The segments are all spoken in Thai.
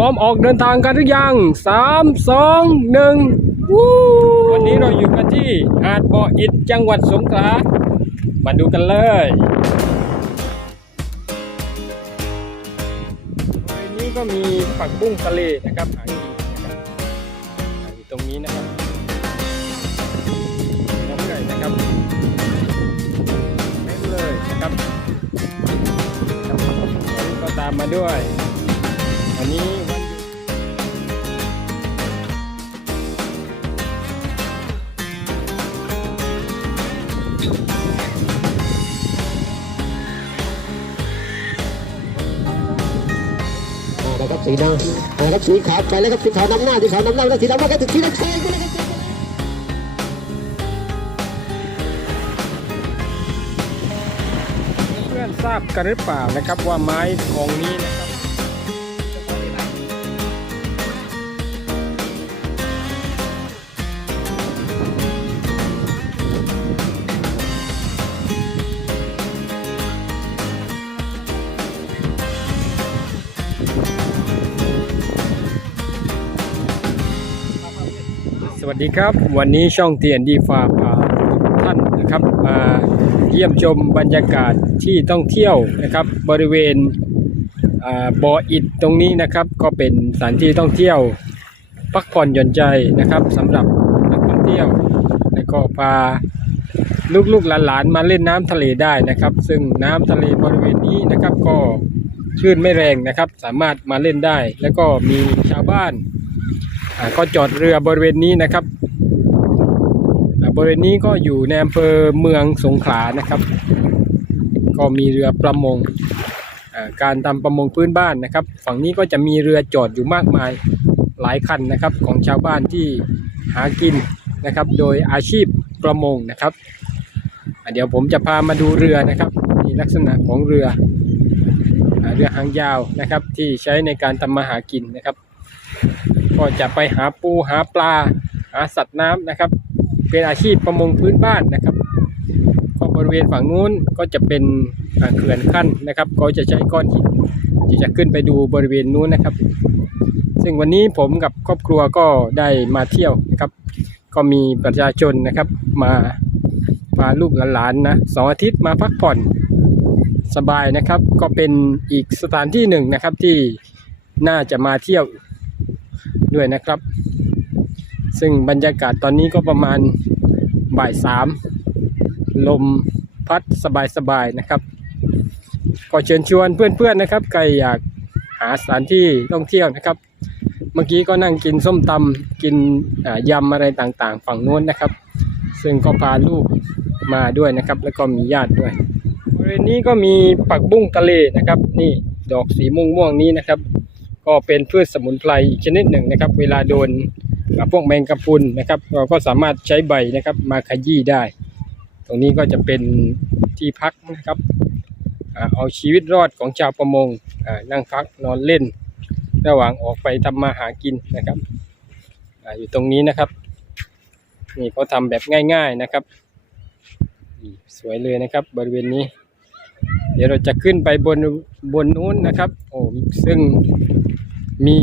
ร้อมออกเดินทางกันหรือยังสามสองหนึ่งวู้วันนี้เราอยู่กันที่หาดบ่ออิฐจังหวัดสงขลามาดูกันเลยบริเวณนี้ก็มีผักบุ้งทะเลนะครับหากินนะครับหาอยู่ตรงนี้นะครับน้ำไก่นะครับเต็มเลยนะครับครับก็ตามมาด้วยวันนี้ นะครับสีดำนะครับสีขาวไปแล้วครับสีขาวนำหน้าสีขาวนำหน้าแล้วสีดำมาก็ถึงสีดงแทงไปเลยครับเพื่อนทราบกันหรือเปล่านะครับว่าไม้ของนี้นะครับ สวัสดีครับวันนี้ช่องเตียนดีฟาพาทุกท่านนะครับมาเยี่ยมชมบรรยากาศที่ต้องเที่ยวนะครับ บริเวณบ่ออิฐตรงนี้นะครับ ก็เป็นสถานที่ท่องเที่ยวพักผ่อนหย่อนใจนะครับสำหรับนักท่องเที่ยว แล้วก็พาลูกๆหลานๆมาเล่นน้ำทะเลได้นะครับ ซึ่งน้ำทะเลบริเวณนี้นะครับก็คลื่นไม่แรงนะครับ สามารถมาเล่นได้ แล้วก็มีชาวบ้าน ก็จอดเรือบริเวณนี้นะครับ บริเวณนี้ก็อยู่ในอำเภอเมืองสงขลานะครับ ก็มีเรือประมงการทำประมงพื้นบ้านนะครับ ฝั่งนี้ก็จะมีเรือจอดอยู่มากมายหลายคันนะครับ ของชาวบ้านที่หากินนะครับ โดยอาชีพประมงนะครับ เดี๋ยวผมจะพามาดูเรือนะครับมีลักษณะของเรือเรือหางยาวนะครับที่ใช้ในการทำมาหากินนะครับ ก็จะไปหาปูหาปลาหาสัตว์น้ำนะครับ เป็นอาชีพประมงพื้นบ้านนะครับก็บริเวณฝั่งนู้นก็จะเป็นเขื่อนขั้นนะครับ ก็จะใช้ก้อนหินที่จะขึ้นไปดูบริเวณนู้นนะครับ ซึ่งวันนี้ผมกับครอบครัวก็ได้มาเที่ยวนะครับ ก็มีประชาชนนะครับมาพาลูกหลานนะสองอาทิตย์มาพักผ่อนสบายนะครับ ก็เป็นอีกสถานที่หนึ่งนะครับที่น่าจะมาเที่ยว ด้วยนะครับ ซึ่งบรรยากาศตอนนี้ก็ประมาณบ่ายสามลมพัดสบายๆนะครับ ก็เชิญชวนเพื่อนๆนะครับ ใครอยากหาสถานที่ท่องเที่ยวนะครับ เมื่อกี้ก็นั่งกินส้มตำกินยำอะไรต่างๆ ฝั่งโน้นนะครับ ซึ่งก็พาลูกมาด้วยนะครับ แล้วก็มีญาติด้วยบริเวณนี้ก็มีผักบุ้งทะเลนะครับ นี่ดอกสีม่วงๆนี้นะครับ ก็เป็นพืชสมุนไพรอีกชนิดหนึ่งนะครับ เวลาโดนพวกแมงกะพรุนนะครับ เราก็สามารถใช้ใบนะครับมาขยี้ได้ ตรงนี้ก็จะเป็นที่พักนะครับอเอาชีวิตรอดของชาวประมงนั่งพักนอนเล่น ระหว่างออกไปทำมาหากินนะครับออยู่ตรงนี้นะครับนี่เขาทำแบบง่าย ๆนะครับ สวยเลยนะครับบริเวณนี้ เดี๋ยวเราจะขึ้นไปบนบนนู้นนะครับโอ้ซึ่ง มี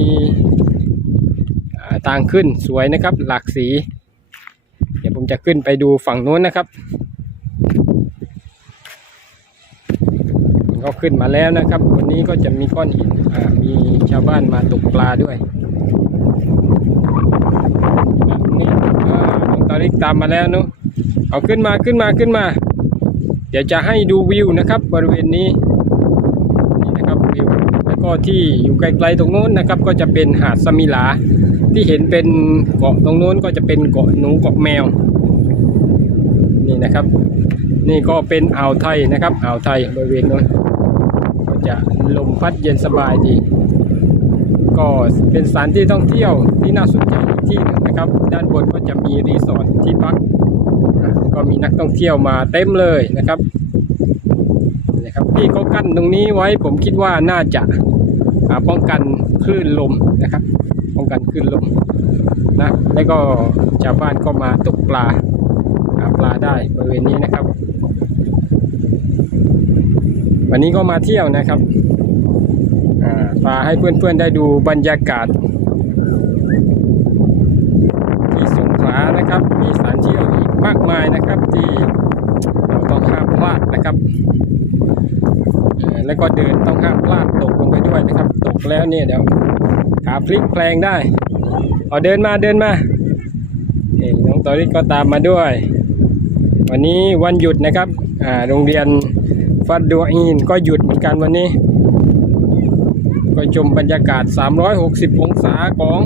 อ่างขึ้นสวยนะครับ หลากสี เดี๋ยวผมจะขึ้นไปดูฝั่งนู้นนะครับก็ขึ้นมาแล้วนะครับ วันนี้ก็จะมีก้อนหินมีชาวบ้านมาตกปลาด้วยนี่น้องตาลิกตามมาแล้วเนุเอาขึ้นมาขึ้นมาขึ้นมา เดี๋ยวจะให้ดูวิวนะครับ บริเวณนี้นะครับวิวแล้ว ก็ที่อยู่ไกลๆตรงโน้นนะครับ ก็จะเป็นหาดสมิลา ที่เห็นเป็นเกาะตรงโน้นก็จะเป็นเกาะหนูเกาะแมว นี่นะครับ นี่ก็เป็นอ่าวไทยนะครับอ่าวไทยบริเวณโน้นก็จะลมพัดเย็นสบายดี ก็เป็นสถานที่ท่องเที่ยวที่น่าสนใจที่หนึงนะครับ ด้านบนก็จะมีรีสอร์ทที่พักก็มีนักท่องเที่ยวมาเต็มเลยนะครับ นะครับพี่เขากั้นตรงนี้ไว้ผมคิดว่าน่าจะาป้องกันคลื่นลมนะครับ ป้องกันคลื่นลมนะแล้วก็ชาวบ้านก็มาตกปลาหาปลาได้บริเวณนี้นะครับ วันนี้ก็มาเที่ยวนะครับอ่าอ่าพาให้เพื่อนๆได้ดูบรรยากาศ ที่สงขลานะครับ มีสถานที่อีกมากมายนะครับที่เราต้องห้ามพลาดนะครับ แล้วก็เดินต้องห้ามพลาดตกลงไปด้วยนะครับ ตกแล้วเนี่ยเดี๋ยวขาพลิกแปลงได้เอาเดินมาเดินมานี่น้องตอริกก็ตามมาด้วย วันนี้วันหยุดนะครับโรงเรียนฟัดดัวอีนก็หยุดเหมือนกันวันนี้ ก็ชมบรรยากาศ 360 องศาของ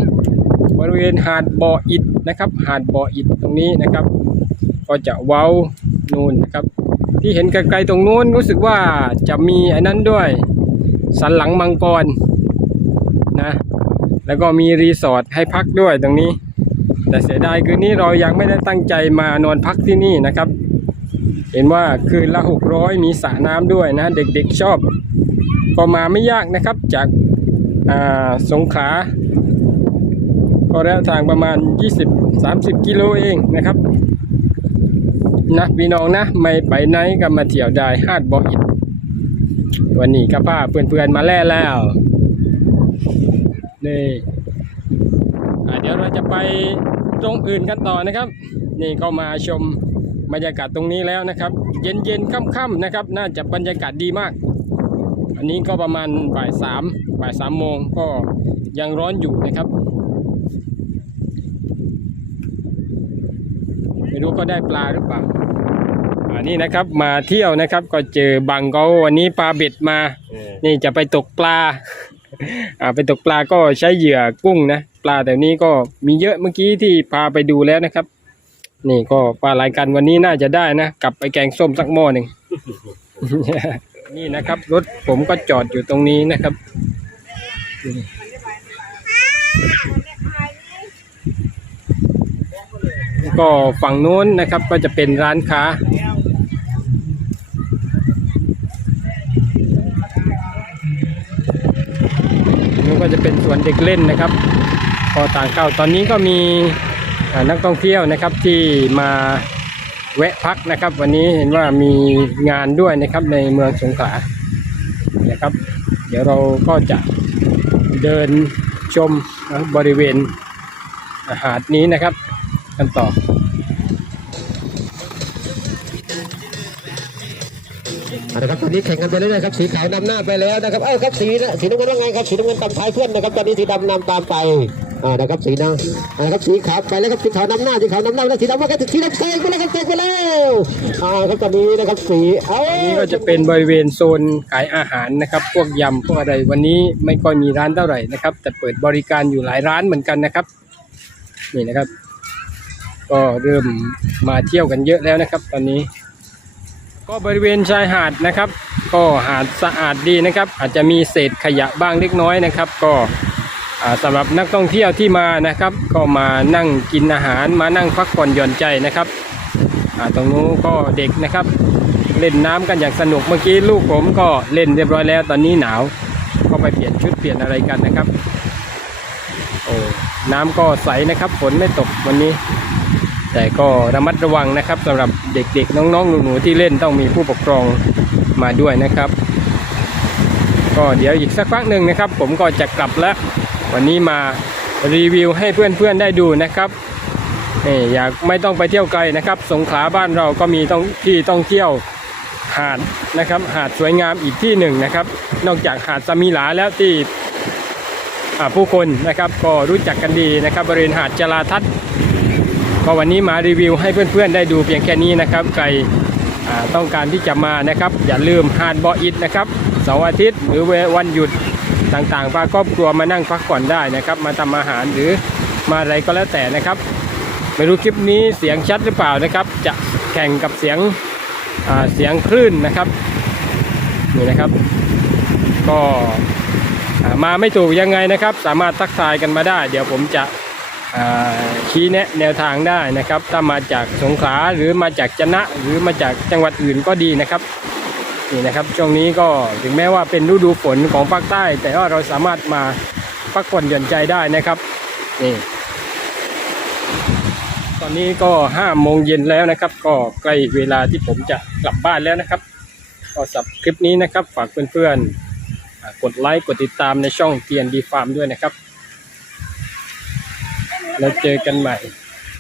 บริเวณหาดบ่ออิฐนะครับ หาดบ่ออิฐตรงนี้นะครับ ก็จะเว้านูนนะครับ ที่เห็นไกลๆตรงนู้นรู้สึกว่าจะมีอันนั้นด้วย สันหลังมังกรนะ แล้วก็มีรีสอร์ทให้พักด้วยตรงนี้ แต่เสียดายคืนนี้เรายังไม่ได้ตั้งใจมานอนพักที่นี่นะครับ เห็นว่าคืนละ600มีสระน้ำด้วยนะ เด็กๆชอบ ก็มาไม่ยากนะครับจากาสงขลาก็ระยะทางประมาณ 20-30 กิโลเองนะครับ นะพี่น้องนะไม่ไปไหนก็มาเที่ยวได้หาดบออิฐวันนี้ก็พาเพื่อนๆมาแล่แล้วนี่เดี๋ยวเราจะไปตรงอื่นกันต่อนะครับ นี่ก็มาชมบรรยากาศตรงนี้แล้วนะครับ เย็นๆค่ำๆนะครับ น่าจะบรรยากาศดีมาก อันนี้ก็ประมาณบ่ายสามบ่ายสามโมงก็ยังร้อนอยู่นะครับไม่รู้ก็ได้ปลาหรือเปล่า อันนี้นะครับมาเที่ยวนะครับก็เจอบังเขาวันนี้ปลาเบ็ดมานี่จะไปตกปลา อ่าไปตกปลาก็ใช้เหยื่อกุ้งนะปลาแต่นี้ก็มีเยอะเมื่อกี้ที่พาไปดูแล้วนะครับ นี่ก็ปลารายกันวันนี้น่าจะได้นะกลับไปแกงส้มสักหม้อหนึ่ง นี่นะครับ รถผมก็จอดอยู่ตรงนี้นะครับนี่ก็ฝั่งนู้นนะครับก็จะเป็นร้านค้า ก็จะเป็นสวนเด็กเล่นนะครับก็ต่างเก่าตอนนี้ก็มีนักท่องเที่ยวนะครับที่มาแวะพักนะครับ วันนี้เห็นว่ามีงานด้วยนะครับในเมืองสงขลานะครับ เดี๋ยวเราก็จะเดินชมบริเวณหาดนี้นะครับกันต่อ เอาละครับตอนนี้แข่งกันไปเรื่อยๆครับสีขาวนำหน้าไปแล้วนะครับเอ้าครับสีนะสีน้ำเงินว่าไงครับสีน้ำเงินตามท้ายเพื่อนนะครับตอนนี้สีดำนำตามไปอ่านะครับสีน้ำอ่าครับสีขาวไปแล้วครับสีขาวนำหน้าสีขาวนำหน้าแล้วสีดำว่ากันสีดำเซงไปแล้วครับเซงไปแล้วอ่าครับตอนนี้นะครับสีเอ้าอันนี้ก็จะเป็นบริเวณโซนขายอาหารนะครับ พวกยำพวกอะไรวันนี้ไม่ค่อยมีร้านเท่าไหร่นะครับ แต่เปิดบริการอยู่หลายร้านเหมือนกันนะครับนี่นะครับ ก็เริ่มมาเที่ยวกันเยอะแล้วนะครับ ตอนนี้ ก็บริเวณชายหาดนะครับ ก็หาดสะอาดดีนะครับ อาจจะมีเศษขยะบ้างเล็กน้อยนะครับ ก็อ่าสำหรับนักท่องเที่ยวที่มานะครับ ก็มานั่งกินอาหารมานั่งพักผ่อนหย่อนใจนะครับตรงนู้นก็เด็กนะครับ เล่นน้ำกันอย่างสนุกเมื่อกี้ลูกผมก็เล่นเรียบร้อยแล้ว ตอนนี้หนาวก็ไปเปลี่ยนชุดเปลี่ยนอะไรกันนะครับโอ้น้ำก็ใสนะครับฝนไม่ตกวันนี้ แต่ก็ระมัดระวังนะครับสำหรับเด็กๆ น้องๆหนูๆที่เล่นต้องมีผู้ปกครองมาด้วยนะครับ ก็เดี๋ยวอีกสักพักหนึ่งนะครับ ผมก็จะกลับแล้ว วันนี้มารีวิวให้เพื่อนๆได้ดูนะครับนี่อยากไม่ต้องไปเที่ยวไกลนะครับ สงขลาบ้านเราก็มีต้องที่ต้องเที่ยวหาดนะครับ หาดสวยงามอีกที่หนึ่งนะครับ นอกจากหาดสมิลาแล้วที่ผู้คนนะครับ ก็รู้จักกันดีนะครับบริเวณหาดจราทัศน์ ก็วันนี้มารีวิวให้เพื่อนๆ ได้ดูเพียงแค่นี้นะครับใครต้องการที่จะมานะครับ อย่าลืมหาดบออิดนะครับเสาร์อาทิตย์หรือวันหยุดต่างๆพาครอบครัวมานั่งพักผ่อนได้นะครับ มาทำอาหารหรือมาอะไรก็แล้วแต่นะครับ ไม่รู้คลิปนี้เสียงชัดหรือเปล่านะครับ จะแข่งกับเสียงเสียงคลื่นนะครับนี่นะครับ ก็มาไม่ถูกยังไงนะครับ สามารถทักทายกันมาได้ เดี๋ยวผมจะ ชี้แนะแนวทางได้นะครับ ถ้ามาจากสงขลาหรือมาจากจนะ หรือมาจากจังหวัดอื่นก็ดีนะครับนี่นะครับช่วงนี้ก็ถึงแม้ว่าเป็นฤดูฝนของภาคใต้ แต่ว่าเราสามารถมาพักผ่อนหย่อนใจได้นะครับนี่ตอนนี้ก็ห้าโมงเย็นแล้วนะครับ ก็ใกล้เวลาที่ผมจะกลับบ้านแล้วนะครับก็สับคลิปนี้นะครับ ฝากเพื่อนๆกดไลค์กดติดตามในช่อง TND Farm ด้วยนะครับ แล้วเจอกันใหม่